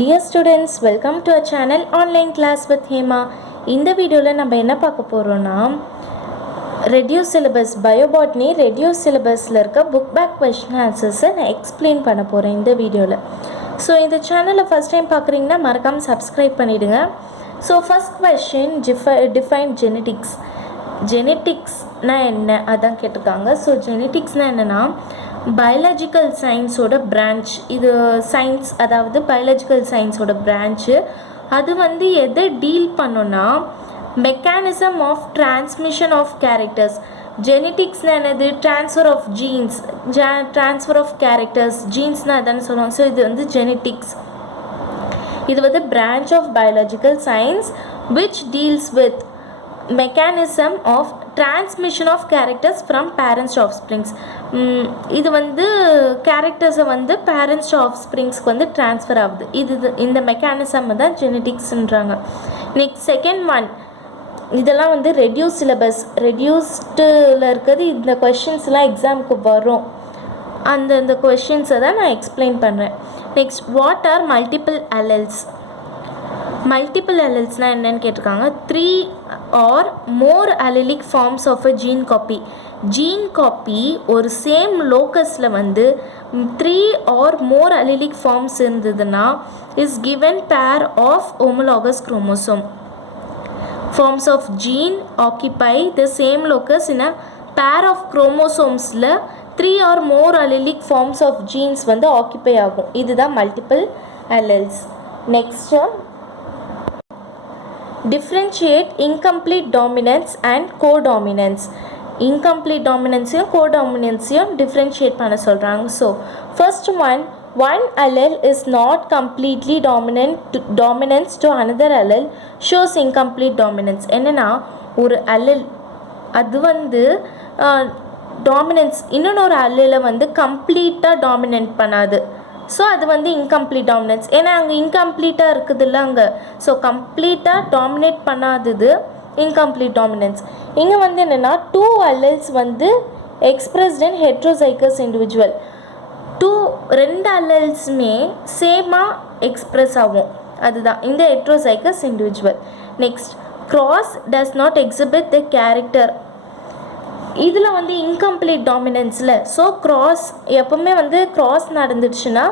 Dear students, welcome to our channel Online Class with Hema. இந்த வீடியோவில் நம்ம என்ன பார்க்க போகிறோன்னா ரெடியூஸ் சிலபஸ் பயோபாட்னி ரெடியூஸ் சிலபஸில் இருக்க புக் பேக் கொஸ்டின் ஆன்சர்ஸை நான் எக்ஸ்பிளைன் பண்ண போகிறேன் இந்த வீடியோவில். ஸோ இந்த சேனலை ஃபஸ்ட் டைம் பார்க்குறீங்கன்னா மறக்காமல் சப்ஸ்கிரைப் பண்ணிவிடுங்க. So first question define genetics. ஜெனட்டிக்ஸ்னால் என்ன அதான் கேட்டிருக்காங்க. ஸோ ஜெனட்டிக்ஸ்னால் என்னென்னா பயாலஜிக்கல் சயின்ஸோட பிரான்ச். இது சயின்ஸ், அதாவது பயாலஜிக்கல் சயின்ஸோட பிரான்ச்சு. அது வந்து எதை டீல் பண்ணோன்னா mechanism of transmission of characters. ஜெனட்டிக்ஸ்னால் என்னது? Transfer of genes, transfer of characters, ஜீன்ஸ்னால் அதானே சொல்லுவாங்க. ஸோ இது வந்து ஜெனட்டிக்ஸ். இது வந்து branch of biological science which deals with mechanism of transmission of characters from parents to offsprings. இது வந்து கேரக்டர்ஸை வந்து பேரண்ட்ஸ் டு ஆஃப்ஸ்ப்ரிங்ஸ்க்கு வந்து ட்ரான்ஸ்ஃபர் ஆகுது. இந்த மெக்கானிசம் தான் ஜெனட்டிக்ஸ்ன்றாங்க. நெக்ஸ்ட் செகண்ட் ஒன், இதெல்லாம் வந்து ரெடியூஸ் சிலபஸ். ரெடியூஸ்டில் இருக்கிறது இந்த கொஷின்ஸ்லாம் எக்ஸாமுக்கு வரும். அந்த கொஷின்ஸை தான் நான் எக்ஸ்பிளைன் பண்ணுறேன். Next, what are multiple alleles? Multiple அலெல்ஸ்னால் என்னன்னு கேட்டிருக்காங்க. 3 or more allelic forms of a gene copy. Gene copy ஒரு சேம் லோக்கஸில் வந்து 3 or more allelic forms இருந்ததுன்னா is given pair of homologous chromosome. Forms of gene occupy the same locus in a pair of chromosomesல 3 or more allelic forms of genes வந்து occupy ஆகும். இதுதான் multiple alleles. Next, differentiate incomplete dominance and codominance. incomplete dominanceயும் codominanceயும் differentiate பண்ண சொல்கிறாங்க. So first one allele is not completely dominance to another allele shows incomplete dominance. என்னென்னா ஒரு allele அது வந்து dominance இன்னொரு allele வந்து கம்ப்ளீட்டாக டாமினன்ட் பண்ணாது. ஸோ அது வந்து இன்கம்ப்ளீட் டாமினன்ஸ். ஏன்னா அங்கே இன்கம்ப்ளீட்டாக இருக்குதுல்ல அங்கே. ஸோ கம்ப்ளீட்டாக டாமினேட் பண்ணாதது இன்கம்ப்ளீட் டாமினன்ஸ். இங்கே வந்து என்னென்னா 2 alleles வந்து எக்ஸ்பிரஸ்ட் இன் ஹெட்ரோசைகஸ் இண்டிவிஜுவல். 2 allelsமே சேமாக எக்ஸ்ப்ரெஸ் ஆகும். அதுதான் இந்த heterozygous individual. Next, cross does not exhibit the character. இதில் வந்து இன்கம்ப்ளீட் டாமினன்ஸில். ஸோ கிராஸ் எப்போவுமே வந்து கிராஸ் நடந்துடுச்சுன்னா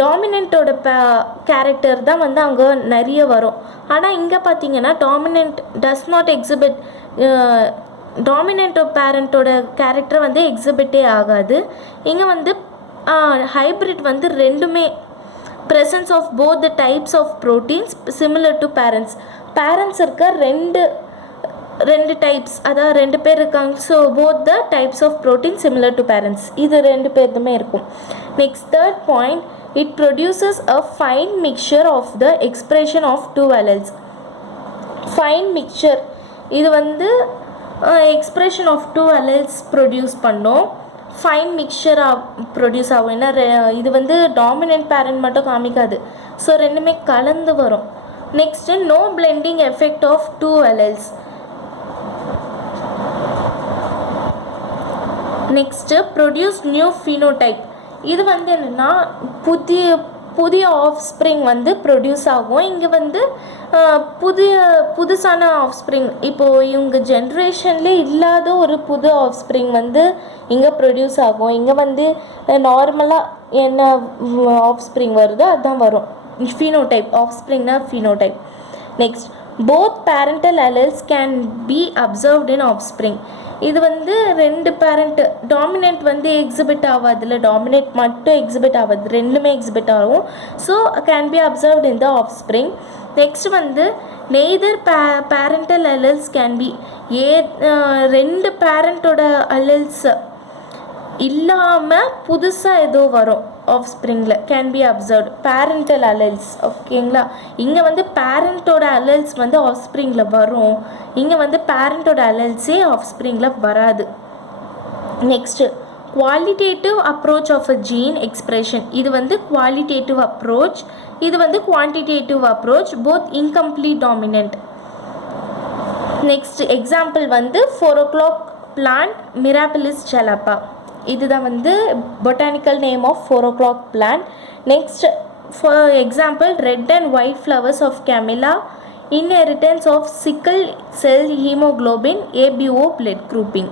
டாமினண்ட்டோட கேரக்டர் தான் வந்து அங்கே நிறைய வரும். ஆனால் இங்கே பார்த்தீங்கன்னா dominant does not exhibit, dominant பேரண்ட்டோட கேரக்டர் வந்து எக்ஸிபிட்டே ஆகாது. இங்கே வந்து ஹைப்ரிட் வந்து ரெண்டுமே presence of both the types of proteins similar to parents இருக்க ரெண்டு டைப்ஸ், அதாவது 2 பேர் இருக்காங்க. So both the types of protein similar to parents, இது 2 பேருமே இருக்கும். Next third point, it produces a fine mixture of the expression of 2 alleles. Fine mixture இது வந்து எக்ஸ்பிரஷன் ஆஃப் 2 alleles ப்ரொடியூஸ் பண்ணோம். ஃபைன் மிக்சராக ப்ரொடியூஸ் ஆகும். ஏன்னா இது வந்து டாமினன்ட் பேரண்ட் மட்டும் காமிக்காது. ஸோ ரெண்டுமே கலந்து வரும். Next, no blending effect of 2 alleles. Next, produce new phenotype. இது வந்து என்னென்னா புதிய ஆஃப்ஸ்ப்ரிங் வந்து ப்ரொடியூஸ் ஆகும். இங்கே வந்து புதுசான ஆஃப்ஸ்ப்ரிங், இப்போது இவங்க ஜென்ரேஷன்லேயே இல்லாத ஒரு புது ஆஃப்ஸ்ப்ரிங் வந்து இங்கே ப்ரொடியூஸ் ஆகும். இங்கே வந்து நார்மலாக என்ன ஆஃப்ஸ்ப்ரிங் வருதோ அதுதான் வரும். ஃபினோடைப், ஆஃப்ஸ்ப்ரிங்னா phenotype. Next, both parental alleles can be observed in offspring. இது வந்து 2 பேரண்ட் டாமினன்ட் வந்து எக்ஸிபிட் ஆகாதுல, டாமினேட் மட்டும் எக்ஸிபிட் ஆகாது, ரெண்டுமே எக்ஸிபிட் ஆகும். So can be observed in the offspring. Next வந்து நெய்தர் பேரண்டல் அல்லல்ஸ் கேன் பி, 2 பேரண்ட்டோட அல்லல்ஸ் இல்லாமல் புதுசாக ஏதோ வரும் ஆஃப்ஸ்ப்ரிங்கில், கேன் பி அப்சர்வ்ட் பேரண்டல் அல்லல்ஸ். ஓகேங்களா? இங்கே வந்து பேரண்ட்டோட அல்லல்ஸ் வந்து ஆஃப்ஸ்ப்ரிங்கில் வரும். இங்கே வந்து பேரண்ட்டோட அல்லல்ஸே ஆஃப்ஸ்ப்ரிங்கில் வராது. Next, qualitative approach of a gene expression. இது வந்து குவாலிட்டேட்டிவ் அப்ரோச், இது வந்து quantitative approach, both incomplete dominant. Next example வந்து 4 o'clock பிளான்ட், மிராபிலிஸ் ஜலப்பா. இதுதான் வந்து botanical name of 4 o'clock plant. Next For example, red and white flowers of camellia, inheritance of sickle cell hemoglobin, ABO blood grouping.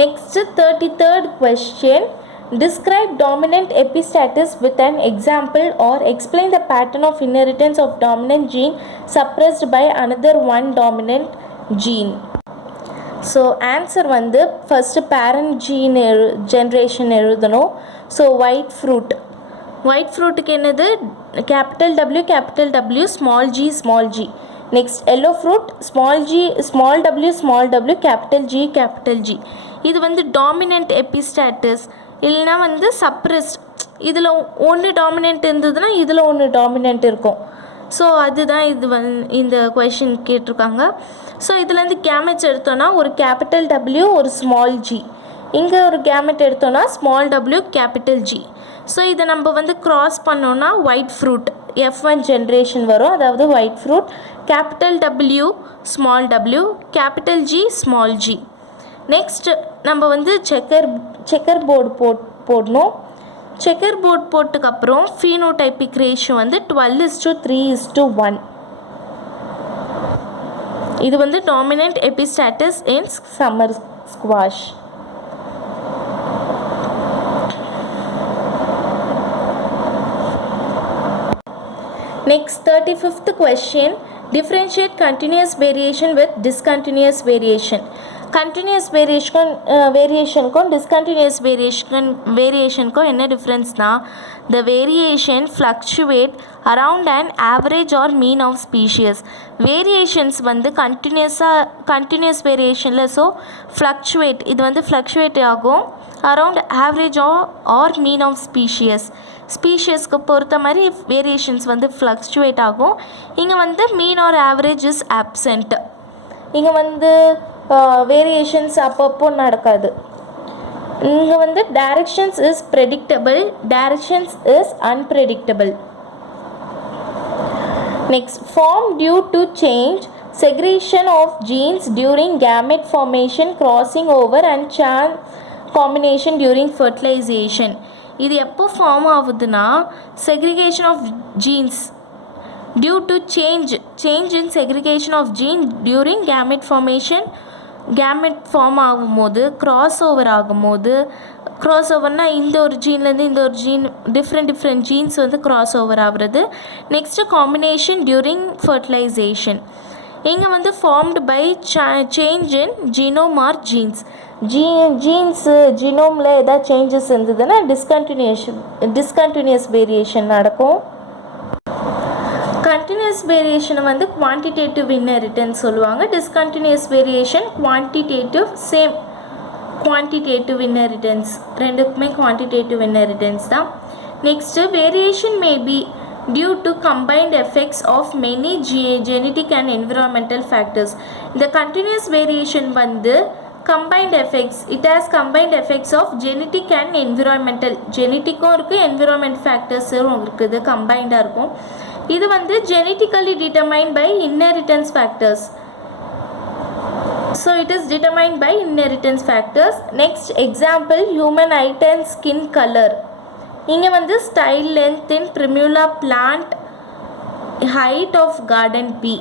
Next, 33rd question. Describe dominant epistatus with an example or explain the pattern of inheritance of dominant gene suppressed by another one dominant gene. So answer வந்து first parent gene generation எழுதணும். So white fruitக்கு என்னது capital W small g. Next yellow fruit small w capital G. இது வந்து dominant எபிஸ்டாட்டஸ் இல்லைனா வந்து suppressed. இதில் ஒன்று dominant இருந்ததுன்னா இதில் ஒன்று டாமினன்ட் இருக்கும். ஸோ அதுதான் இது இந்த கொஷின் கேட்டிருக்காங்க. ஸோ இதுலேருந்து கேமெட்ஸ் எடுத்தோன்னா ஒரு கேபிட்டல் W ஒரு ஸ்மால் g. இங்கே ஒரு கேமெட் எடுத்தோன்னா small w capital G. So இதை நம்ம வந்து க்ராஸ் பண்ணோன்னா ஒயிட் ஃப்ரூட் F1 ஜென்ரேஷன் வரும். அதாவது white fruit capital W small w capital G small g. Next நம்ம வந்து செக்கர் போர்டு போடணும். செக்கர் போர்டு போட்டதுக்கப்புறம் ஃபீனோடைபிக் ரேஷியோ வந்து 12:3:1. இது வந்து dominant epistasis in summer squash. Next 35th question. Differentiate continuous variation with discontinuous variation. Continuous variationக்கும் discontinuous variationக்கும் என்ன டிஃப்ரென்ஸ்னா the variation fluctuate around an average or mean of species. Variations வந்து continuous variationல so fluctuate இது வந்து fluctuate ஆகும் around average or mean of ஸ்பீஷியஸ்க்கு பொறுத்த மாதிரி variations வந்து fluctuate ஆகும். இங்கே வந்து mean or average is absent. இங்கே வந்து வேரியேஷன்ஸ் அப்பப்போ நடக்காது. இங்கே வந்து directions is predictable, directions is unpredictable. Next form due to change segregation of genes during gamete formation, crossing over and chance combination during fertilization. இது எப்போ ஃபார்ம் ஆகுதுன்னா segregation of genes due to change in segregation of gene during gamete formation. gamete form ஆகும்போது cross ஓவர்னால் இந்த ஒரு ஜீன்லேருந்து இந்த ஒரு ஜீன் டிஃப்ரெண்ட் ஜீன்ஸ் வந்து க்ராஸ் ஓவர் ஆகுறது. Next combination during fertilization. இங்கே வந்து formed by change in genome or genes. Genes ஜீனோமில் ஏதாவது சேஞ்சஸ் இருந்ததுன்னா டிஸ்கண்டினியூஸ் வேரியேஷன் நடக்கும். கண்டினியூஸ் வேரியேஷனை வந்து குவான்டிடேட்டிவ் இன்ஹெரிட்டன்ஸ் சொல்லுவாங்க. Discontinuous variation quantitative inheritance. ரெண்டுக்குமே குவான்டிடேட்டிவ் இன்ஹெரிட்டன்ஸ் தான். Next variation may be due to combined effects of many genetic and environmental factors. The continuous variation வந்து combined effects, it has combined effects of genetic and environmental. geneticக்கும் இருக்குது, environment factorsம் இருக்குது, கம்பைண்டாக இருக்கும். இது வந்து genetically determined by inheritance factors. So it is determined by inheritance factors. Next example, human height and skin color. இங்கே வந்து style length in primula plant, height of garden pea.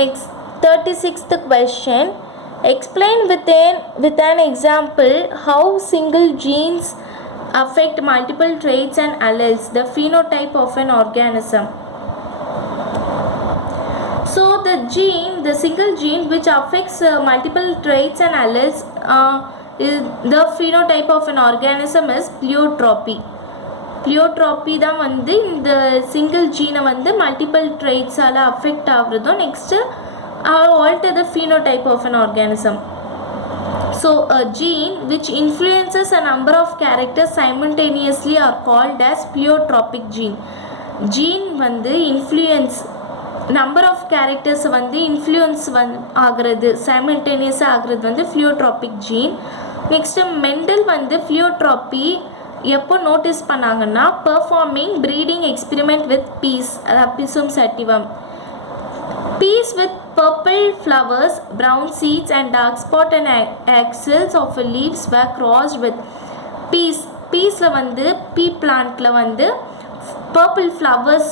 Next 36th question. Explain with an example how single genes affect multiple traits and alleles, the phenotype of an organism. So the single gene which affects multiple traits and alleles, the phenotype of an organism is pleiotropy. Pleiotropy தான் வந்து இந்த single ஜீனை வந்து multiple ட்ரைட்ஸால் affect ஆகுறதும் next alter the phenotype of an organism. So a gene which influences a number of characters simultaneously are called as pleiotropic gene. Gene வந்து influence number of characters வந்து influence ஆகிறது, சைமல்டேனியஸாக ஆகிறது வந்து ஃப்ளியோட்ராபிக் gene. Next mental வந்து ஃப்ளியோட்ராப்பி எப்போ notice பண்ணாங்கன்னா performing breeding experiment with peas, அதாவது Pisum சட்டிவம். Peas with purple flowers, brown seeds and dark spot and axils of leaves were crossed with peas. Peasல வந்து pea plantல வந்து purple flowers,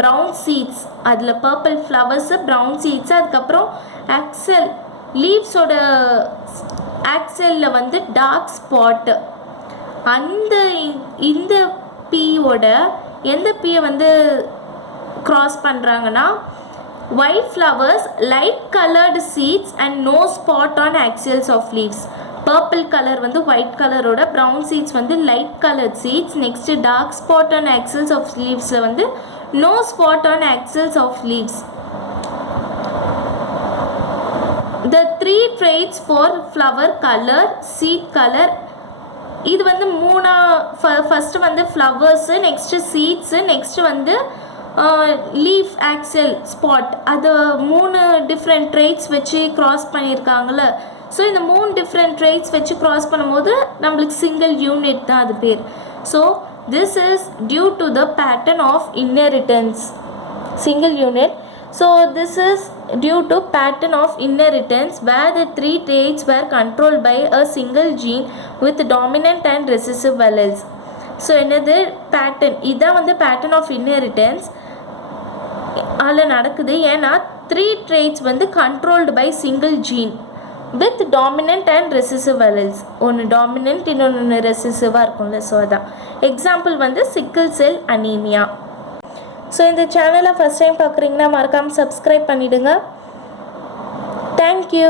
brown seeds, அதில் purple flowers, brown seeds, அதுக்கப்புறம் axil லீவ்ஸோட ஆக்சலில் வந்து dark spot. இந்த பீயோட எந்த பீயை வந்து cross பண்ணுறாங்கன்னா white flowers, light colored seeds and no spot on axils of leaves. purple color வந்து white colorோட, brown seeds வந்து light colored seeds, next dark spot on axils of leavesல வந்து no spot on axils of leaves. The three traits for flower color, seed color, இது வந்து first வந்து flowers, next seeds, next வந்து leaf axle spot, அது 3 different traits வச்சு cross பண்ணியிருக்காங்கள. So இந்த 3 different traits வச்சு cross பண்ணும்போது நம்மளுக்கு சிங்கிள் யூனிட் தான் அது பேர். So this is due to the pattern of inheritance, single unit. So this is due to pattern of inheritance where the 3 traits were controlled by a single gene with dominant and recessive alleles. So another pattern, இதான் வந்து pattern of inheritance அதில் நடக்குது. ஏன்னா 3 traits வந்து controlled by single gene with dominant and recessive alleles. ஒன்று dominant இன்னொன்று recessive இருக்கும்ல. So அதான் எக்ஸாம்பிள் வந்து sickle cell anemia. ஸோ இந்த சேனலை ஃபஸ்ட் டைம் பார்க்குறீங்கன்னா மறக்காமல் சப்ஸ்கிரைப் பண்ணிவிடுங்க. தேங்க்யூ.